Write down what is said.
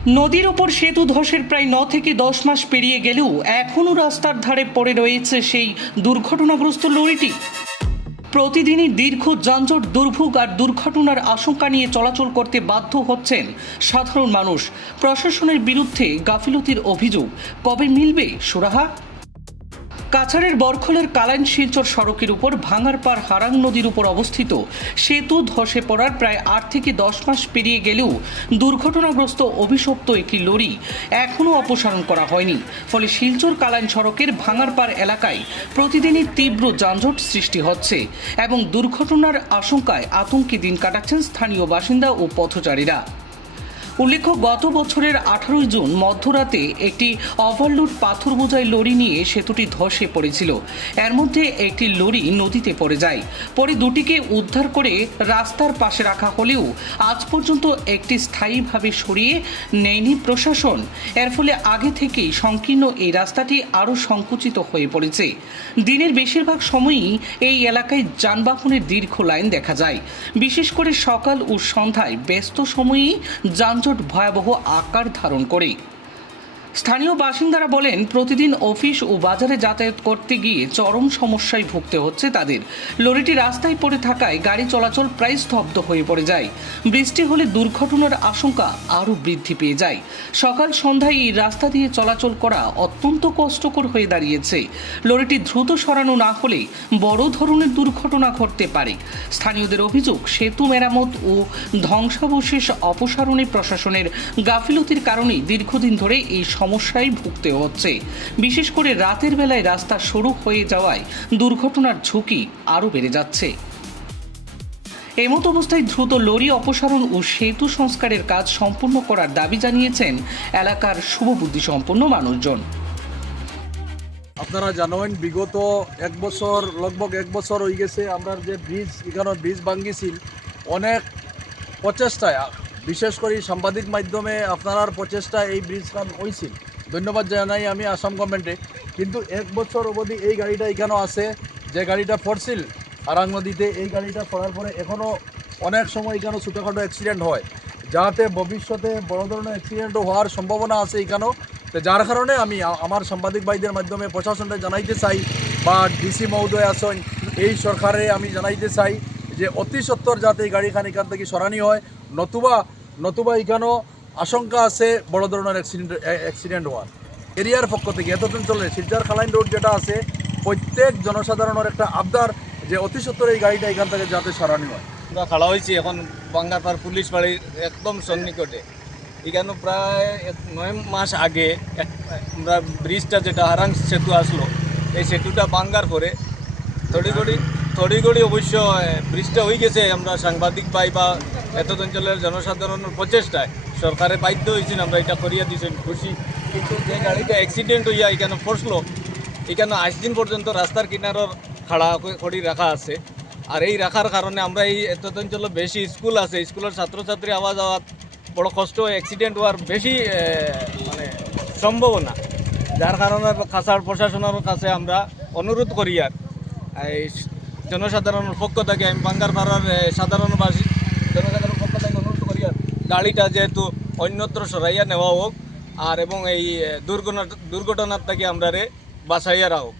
নদীর ওপর সেতু ধসের প্রায় 9 থেকে 10 মাস পেরিয়ে গেলেও এখনও রাস্তার ধারে পড়ে রয়েছে সেই দুর্ঘটনাগ্রস্ত লরিটি। প্রতিদিনই দীর্ঘ যানজট, দুর্ভোগ আর দুর্ঘটনার আশঙ্কা নিয়ে চলাচল করতে বাধ্য হচ্ছেন সাধারণ মানুষ। প্রশাসনের বিরুদ্ধে গাফিলতির অভিযোগ, কবে মিলবে সুরাহা? কাছাড়ের বরখলের কালাইন শিলচর সড়কের উপর ভাঙারপাড় হারাং নদীর উপর অবস্থিত সেতু ধসে পড়ার প্রায় 8 থেকে 10 মাস পেরিয়ে গেলেও দুর্ঘটনাগ্রস্ত অভিশপ্ত একটি লরি এখনও অপসারণ করা হয়নি। ফলে শিলচর কালাইন সড়কের ভাঙারপাড় এলাকায় প্রতিদিনই তীব্র যানজট সৃষ্টি হচ্ছে এবং দুর্ঘটনার আশঙ্কায় আতঙ্কে দিন কাটাচ্ছেন স্থানীয় বাসিন্দা ও পথচারীরা। উল্লেখ্য, গত বছরের 18 জুন মধ্যরাতে একটি ওভারলোড পাথর বোঝাই লরি নিয়ে সেতুটি ধসে পড়েছিল। এর মধ্যে একটি লরি নদীতে পড়ে যায়। পরে দুটিকে উদ্ধার করে রাস্তার পাশে রাখা হলেও আজ পর্যন্ত একটি স্থায়ীভাবে সরিয়ে নেয়নি প্রশাসন। এর ফলে আগে থেকেই সংকীর্ণ এই রাস্তাটি আরও সংকুচিত হয়ে পড়েছে। দিনের বেশিরভাগ সময়ই এই এলাকায় যানবাহনের দীর্ঘ লাইন দেখা যায়। বিশেষ করে সকাল ও সন্ধ্যায় ব্যস্ত সময়েই যানজট ভয়াবহ আকার ধারণ করে। স্থানীয় বাসিন্দারা বলেন, প্রতিদিন অফিস ও বাজারে যাতায়াত করতে গিয়ে চরম সমস্যায় ভুগতে হচ্ছে তাদের। লরিটি রাস্তায় পড়ে থাকায় গাড়ি চলাচল প্রায় স্তব্ধ হয়ে পড়ে যায়। বৃষ্টি হলে দুর্ঘটনার আশঙ্কা আরও বৃদ্ধি পেয়ে যায়। সকাল সন্ধ্যায় এই রাস্তা দিয়ে চলাচল করা অত্যন্ত কষ্টকর হয়ে দাঁড়িয়েছে। লরিটি দ্রুত সরানো না হলে বড় ধরনের দুর্ঘটনা ঘটতে পারে। স্থানীয়দের অভিযোগ, সেতু মেরামত ও ধ্বংসাবশেষ অপসারণে প্রশাসনের গাফিলতির কারণেই দীর্ঘদিন ধরে এই সমস্যায় ভুগতে হচ্ছে। বিশেষ করে রাতের বেলায় রাস্তা সরু হয়ে যাওয়ায় দুর্ঘটনার ঝুঁকি আরও বেড়ে যাচ্ছে। এমত অবস্থায় দ্রুত লরি অপসারণ ও সেতু সংস্কারের কাজ সম্পূর্ণ করার দাবি জানিয়েছেন এলাকার শুভবুদ্ধি সম্পন্ন মানুষজন। আপনারা জানেন, বিগত লগভগ এক বছর হয়ে গেছে আমরা যে এখানে ব্রিজ ভাঙ্গিছিল। অনেক প্রচেষ্টায়, বিশেষ করে সাংবাদিক মাধ্যমে আপনার প্রচেষ্টা এই ব্রিজখান হয়েছিল। ধন্যবাদ জানাই আমি আসাম গভর্নমেন্টে। কিন্তু এক বছর অবধি এই গাড়িটা এখানেও আছে, যে গাড়িটা পড়ছিল হারাং নদীতে। এই গাড়িটা পড়ার পরে এখনও অনেক সময় এখানে ছোটোখাটো অ্যাক্সিডেন্ট হয়, যাতে ভবিষ্যতে বড় ধরনের অ্যাক্সিডেন্টও হওয়ার সম্ভাবনা আছে এখানেও। তো যার কারণে আমি আমার সাংবাদিক ভাইদের মাধ্যমে প্রশাসনকে জানাইতে চাই, বা ডিসি মহোদয় আছেন এই সরকারে আমি জানাইতে চাই যে অতি সত্বর যাতে এই গাড়িখান এখান থেকে সরানি হয়, নতুবা এখানেও আশঙ্কা আছে বড় ধরনের অ্যাক্সিডেন্ট হওয়ার। এরিয়ার পক্ষ থেকে এতদিন চলে শিলচর কালাইন রোড যেটা আছে, প্রত্যেক জনসাধারণের একটা আবদার যে অতি সত্বর এই গাড়িটা এখান থেকে যাতে সরানি হয়। আমরা খাড়া হয়েছি এখন বাঙ্গারপাড় পুলিশ বাড়ির একদম সন্নিকটে। এখানে প্রায় 9 মাস আগে আমরা ব্রিজটা যেটা হারাং সেতু আসলো, এই সেতুটা ভাঙ্গার পরে তড়িঘড়ি অবশ্য ব্রিজটা হয়ে গেছে। আমরা সাংবাদিক ভাই বা এত অঞ্চলের জনসাধারণের প্রচেষ্টায় সরকারে বাধ্য হয়েছেন, আমরা এটা করিয়া দিয়েছেন, খুশি। কিন্তু যে গাড়িটা অ্যাক্সিডেন্ট হইয়া এখানে পড়লো, এখানে 8 দিন পর্যন্ত রাস্তার কিনারর খাড়া করে রাখা আছে। আর এই রাখার কারণে আমরা এই এত অঞ্চলে বেশি স্কুল আছে, স্কুলের ছাত্রছাত্রী আওয়া যাওয়া বড় কষ্ট, অ্যাক্সিডেন্ট হওয়ার বেশি মানে সম্ভাবনা। যার কারণে কাছাড় প্রশাসনের কাছে আমরা অনুরোধ করি, আর এই জনসাধারণের পক্ষ থেকে আমি বাঙ্গারপাড়ার সাধারণবাসী জনসাধারণের পক্ষ থেকে অনুরোধ করি, আর গাড়িটা যেহেতু অন্যত্র সরাইয়া নেওয়া হোক, আর এবং এই দুর্ঘটনার থেকে আমরা বাঁচাইয়া রাখুক।